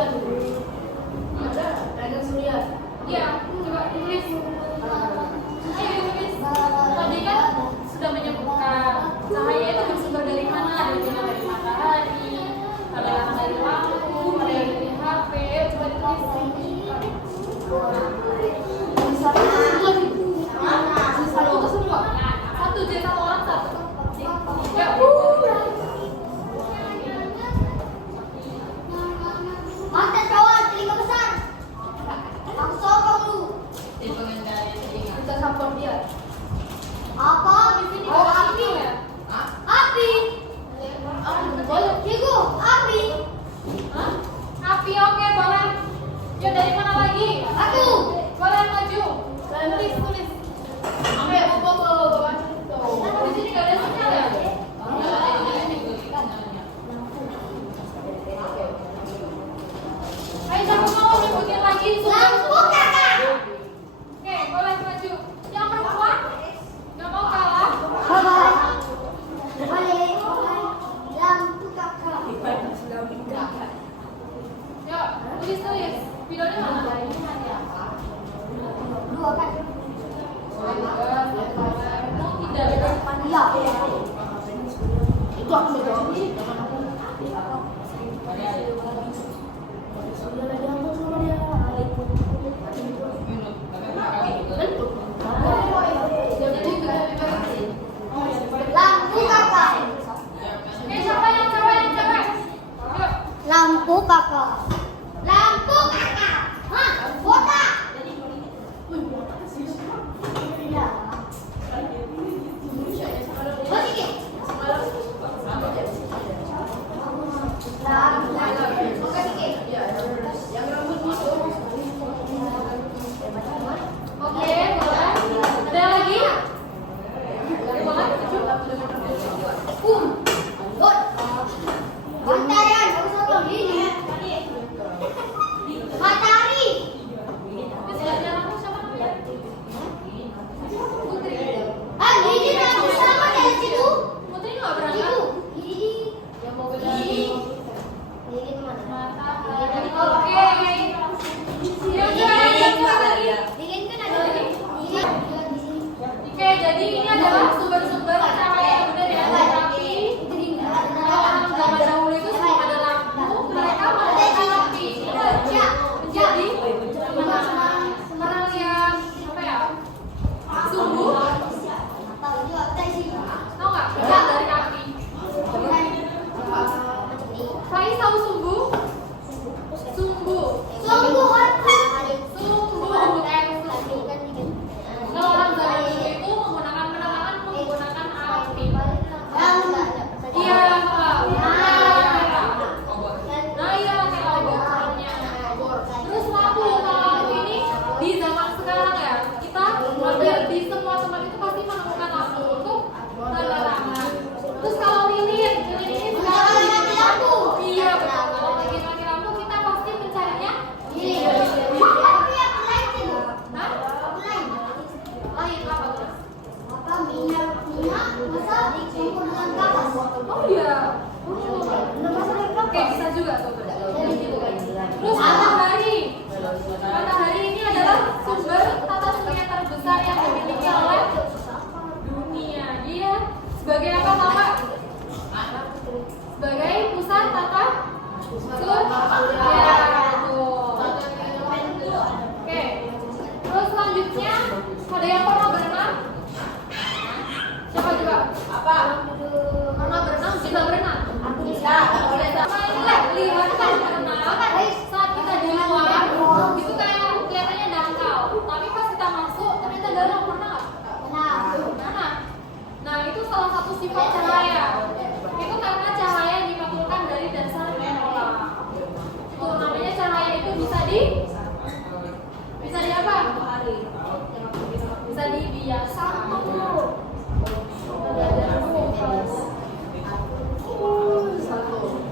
Surya dulu. Ada Raden Surya. Iya, coba tulis. Ayo tulis. Tadi kan sudah menyebutkan cahaya itu bersumber dari mana? Dari matahari, ada yang dari lampu, ada yang dari HP. Coba tulis. Satu ke semua. Satu jadi satu orang satu. Ya. Mantan kawan, telinga besar. Aku sokong lu. Kita support dia. Apa? Di sini Oh, ada api. ya? Api. Cigu, api. Hah? Api, oke, boleh. Ya, dari mana lagi? Aku. Boleh maju. Tulis. Ayo, bawa. Di sini nggak ada sinyal ya? Ayo, siapa mau nyebutin lagi? Lampu kakak. Oke, boleh maju. Yang perempuan? Nggak mau kalah? Bye. Boleh. Lampu kakak. Yuk, tulis. Videonya mana? Dua kan? Mau tidak ada depan? Iya. Itu aku udah jawab. Lampu kakak. Oke, siapa yang cewek? Yuk. Lampu kakak. Lampu kakak. Hah? Botak. Iya. Bosik. Oke, boleh. Ada lagi? Boleh. Matahari, aku sokong ini. Matahari. Terus ada aku siapa namanya? Putri. Ah, ini aku sama dari situ. Putri nggak berangkat? Situ. Ini. Yang mau beli. Ini kemana? Matahari. Oke. Ya udah, lagi. Dingin kan ada lagi. Ini. Oke, jadi ini adalah sumber-sumber cahaya yang ada di atas api. Kalau orang zaman dahulu itu sebelum ada lampu, mereka menggunakan api menjadi pernah lihat apa ya? Sumbu, Tahu juga kita isi. tahu nggak? Ikan dari api. Faiz tahu sumbu? Sumbu. Sungguh apa? Sumbu. Kalau orang zaman dulu itu menggunakan api. Iya, Pak. Nah, iya pakai obornya. Terus lampu, kalau lampu ini di zaman sekarang ya, kita hampir di semua tempat itu pasti menemukan lampu untuk penerangan. Terus kalau lilin ini sekarang lampu. iya betul. Kalau lagi mati lampu kita pasti mencarinya. Tapi yang lain itu. Hah? Lain. Lain apa tuh? Apa minyak masa dicampur dengan kapas? Oh iya. Oke, bisa juga tuh. Terus matahari ini adalah sumber tata surya terbesar yang dimiliki oleh dunia. Dia sebagai apa, Bapak? Sebagai pusat tata surya. Oke. Terus selanjutnya ada yang pernah berenang? Siapa coba? Apa? Pernah berenang? Bisa berenang? Aku bisa. Lihat kan berenang saat kita di luar itu kayak kelihatannya dangkal, tapi pas kita masuk ternyata dalam. Pernah nggak? Nah itu salah satu sifat cahaya. Itu karena cahaya yang dipantulkan dari dasar bola. Itu namanya cahaya itu bisa di apa? Bisa dibiasa. Satu.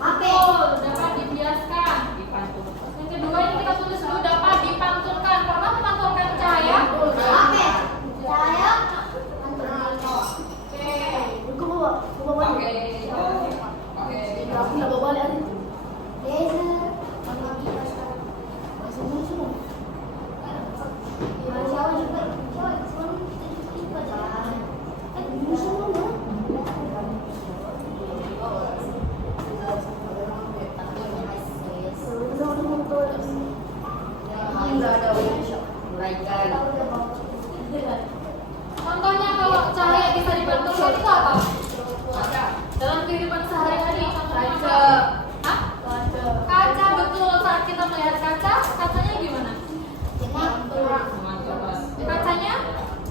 HP. Betul, dapat dibiaskan. Yang kedua ini kita tulis dulu dapat dipantulkan. Pernah memantulkan cahaya? HP. Cahaya. Oke. Aku nggak bawa balik. Laser. Contohnya kalau cahaya bisa dipantulkan itu apa? Dalam kehidupan sehari-hari contohnya apa? Hah? Kaca, betul. Saat kita melihat kaca, kacanya gimana? Kacanya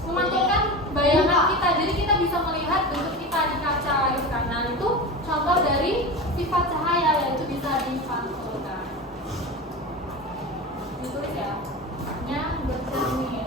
memantulkan bayangan kita, jadi kita bisa melihat bentuk kita di kaca gitu kan. Nah, itu contoh dari sifat cahaya, yaitu bisa dipantulkan. Ditulis ya, haknya bercermin.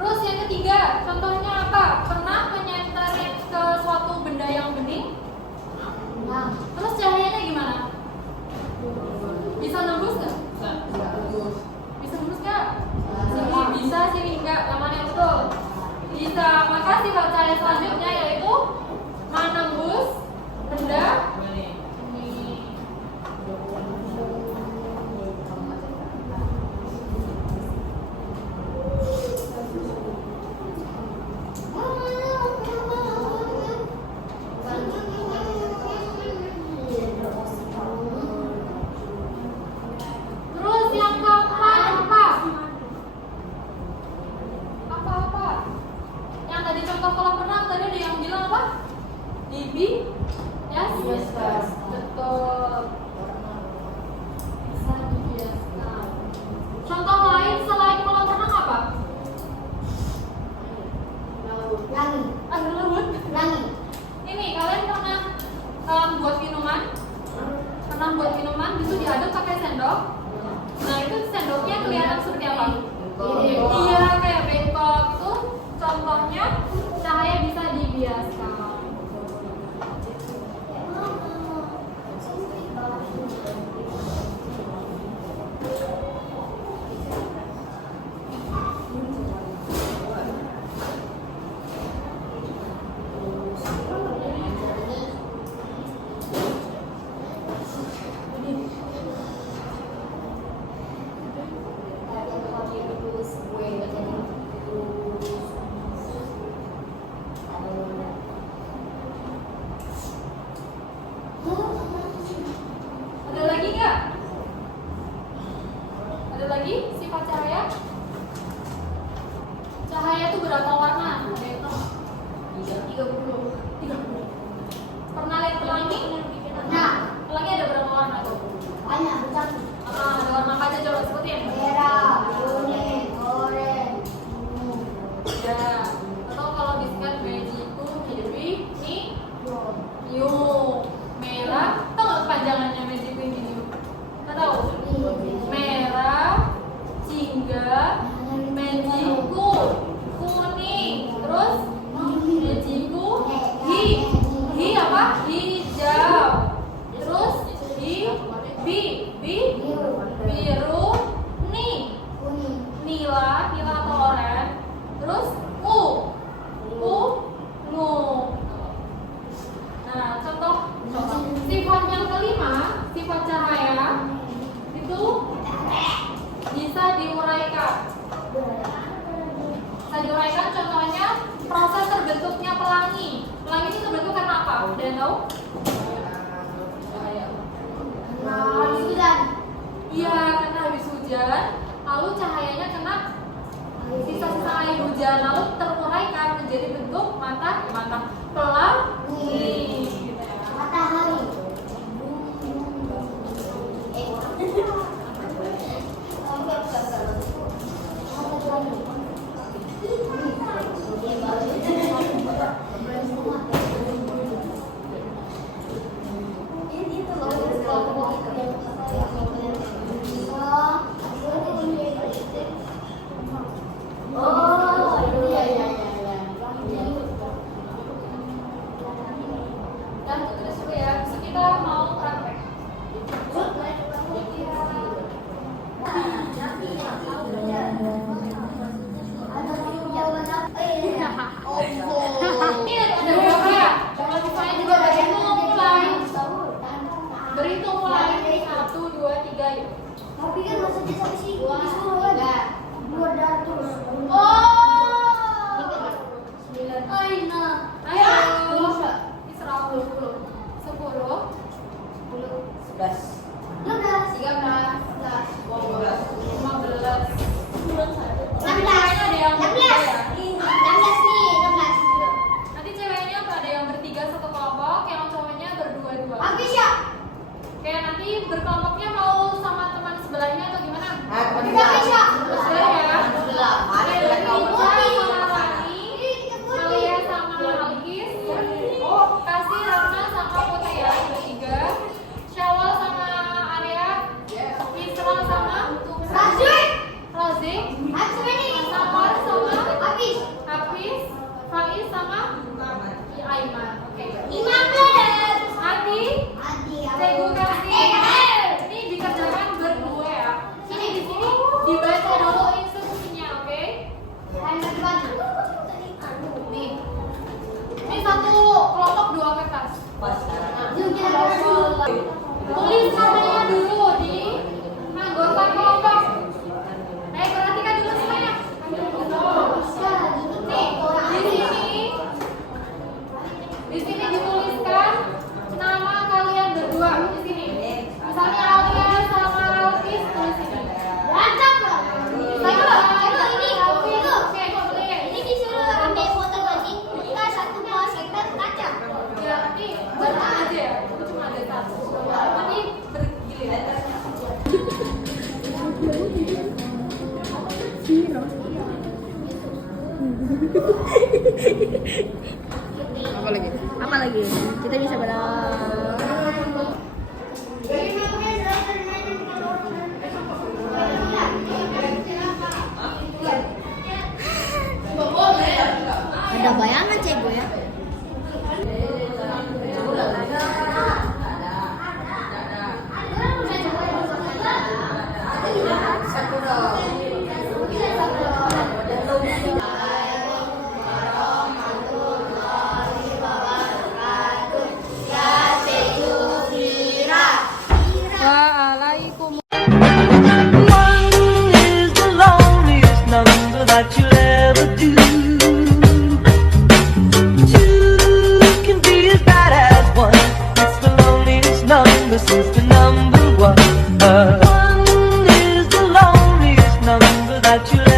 Terus yang ketiga, contohnya apa? Pernah menyenterin ke suatu benda yang bening? Terus cahayanya gimana? Bisa nembus nggak? Bisa nembus nggak? Sini bisa, sini enggak. Yang mana yang betul? Bisa. Maka sifat cahaya selanjutnya yaitu menembus benda bening. Terus yang keempat apa? Apa? Yang tadi contoh kolam renang tadi ada yang bilang apa? Yes? Betul. Bisa dibiaskan. Contoh lain selain kolam renang apa? Air laut. Ini kalian pernah buat minuman? Pernah buat minuman, itu diaduk pakai sendok. Nah, itu sendoknya kelihatan seperti apa? Iya, kayak bengkok. Itu contohnya cahaya bisa dibiaskan. Ada lagi nggak? Ada lagi sifat cahaya? Cahaya itu berapa warna? Ada yang tahu? 30. Pernah lihat pelangi? Pelangi ada berapa warna tuh? Ada warna apa aja, coba sebutin. Merah, kuning, oranye, Ya. Atau kalau disingkat Mejiku, Hiduri, Niu, merah. Tahu nggak kepanjangannya Mejiku ini Niu? Nggak tahu? Merah, jingga, Mejiku, kuning, terus Mejiku, hi apa? Hijau, terus biru, nila atau oranye, terus ungu. Nah, contoh sifat yang kelima, sifat cahaya itu bisa diuraikan. Bisa diuraikan, contohnya proses terbentuknya pelangi. Pelangi itu terbentuk karena apa? Ada yang tahu? habis hujan. Iya, karena habis hujan, lalu cahayanya kena sisa-sisa air hujan, lalu teruraikan menjadi bentuk pelangi. Gitu ya. Matahari. Ini ada berapa? Kalau misalnya juga berhitung mulai. Berhitung mulai 1, 2, 3 yuk. Tapi kan maksudnya sampai sini disuruh kan? 200. Oh. 9. Aina. Ayo. Ini 10. 11. 13, 15. 16. Ada yang 16. 16 nih, 16. Nanti ceweknya ada yang bertiga satu kelompok, yang cowoknya berdua-dua. Habis ya? Oke, nanti berkelompoknya mau sama teman sebelahnya atau gimana? Habis ya? Sebelah ya. Oke, dari Ica sama Rani, Alia sama Alkis, Kasih, Ratna sama Putri ya, bertiga. Syawal sama Arya, Isra sama Razik. Razik, Habis ini. Samar sama Habis. Hafiz, Faiz sama Aiman. Oke. 15. Adi, Adi. Teguh Kasih. Ini dikerjakan berdua ya. Sini di sini dibaca dulu instruksinya, oke? Nih. Ini satu kelompok 2 kertas. Tulis namanya dulu di anggota kelompok. Perhatikan dulu semuanya. Nih, di sini dituliskan nama kalian berdua di sini. Misalnya Alia sama Alkis tulis sini. Ini disuruh ambil foto lagi. Kita satu bawa sektor kaca. Ya, nanti baca aja ya. Itu cuma ada satu. Nanti bergilir. Apa lagi? Kita bisa bareng. Ada bayangan cek gue ya. Waalaikumsalam. One is the loneliest number that you'll ever do. Two can be as bad as one. It's the loneliest number since the number one. One is the loneliest number that you'll